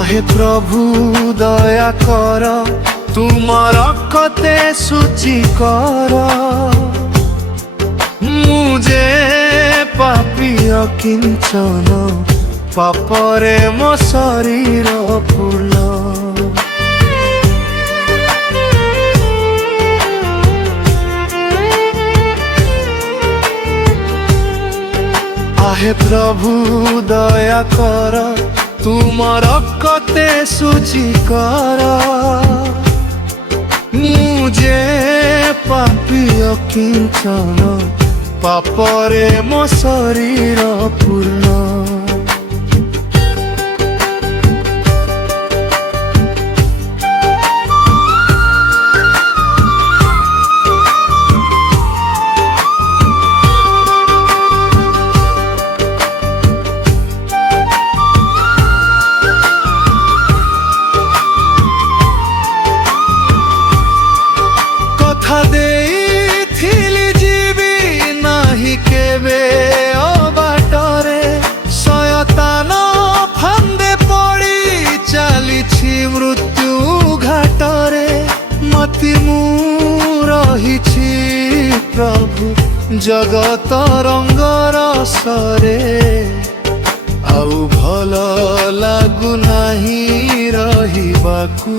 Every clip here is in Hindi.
आहे प्रभु दया कर तुमर कते सूची कर मुझे पापी किंचन पापरे मो शरीर फूल आहे प्रभु दया कर तुमर कते सूची कर मुझे पापी किंचन पापरे मो शरीर पूर्ण कथा देइथिली जीवी नाही केबे बाटरे शयतान फांदे पड़ी चलीछि मृत्यु घाटरे मति मु रहिछि प्रभु जगत रंगर सरे आउ भल लागु नाही रहिबाकू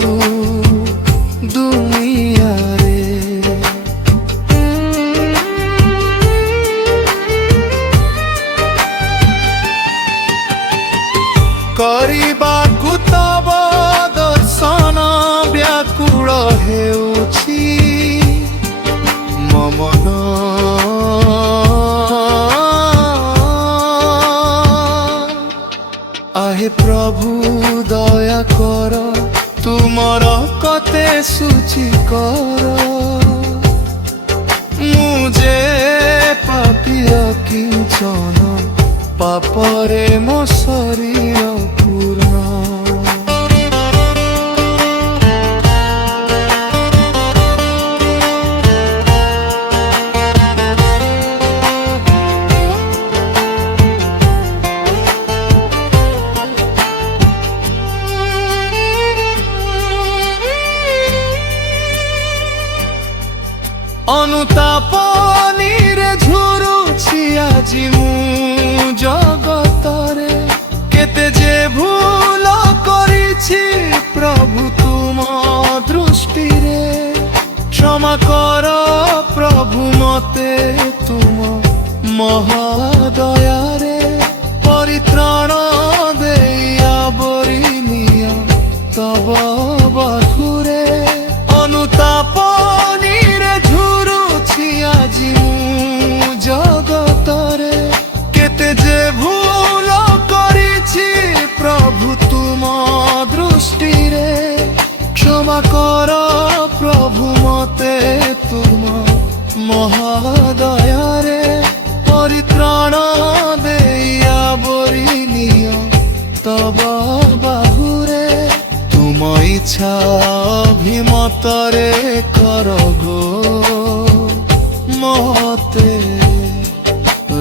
दुनिया रे करिबाकू तब दर्शन व्याकुल हेउछि मम मन आहे प्रभु दया कर तुमर कते सूची कर मुझे पापी किंचन पापरे मो शरीर पूर्ण अनुताप नीरे झुरुछि आजि मु जगतरे केते जे भूल करिछि प्रभु तुम दृष्टि रे क्षमा कर प्रभु मते तुम महादया रे परित्राण देया बरिनिया तब बाहुरे अनुताप आजि मु जगतरे केते जे भूल करिछि प्रभु तुम दृष्टि रे क्षमा कर प्रभु मते तुम महादया रे परित्राण देया बरिनिया तब बाहुरे तुम इच्छा अभिमतरे कर गो मते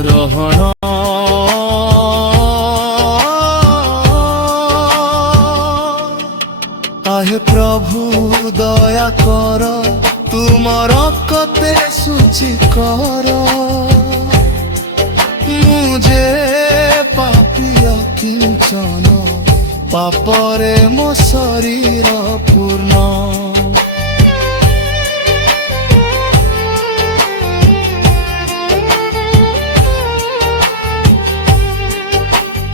रहन आहे प्रभु दया कर तुमर कते सूची कर मुझे पापी किंचन पापरे मो शरीर पूर्ण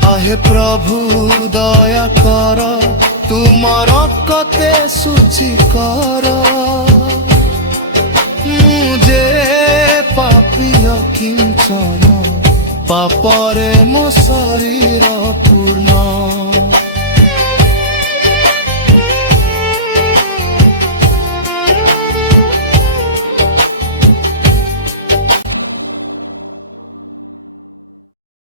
आहे प्रभु दया कर तुमर कते सूची कर मुझे पापी किंचन पापरे मो शरीर पूर्ण।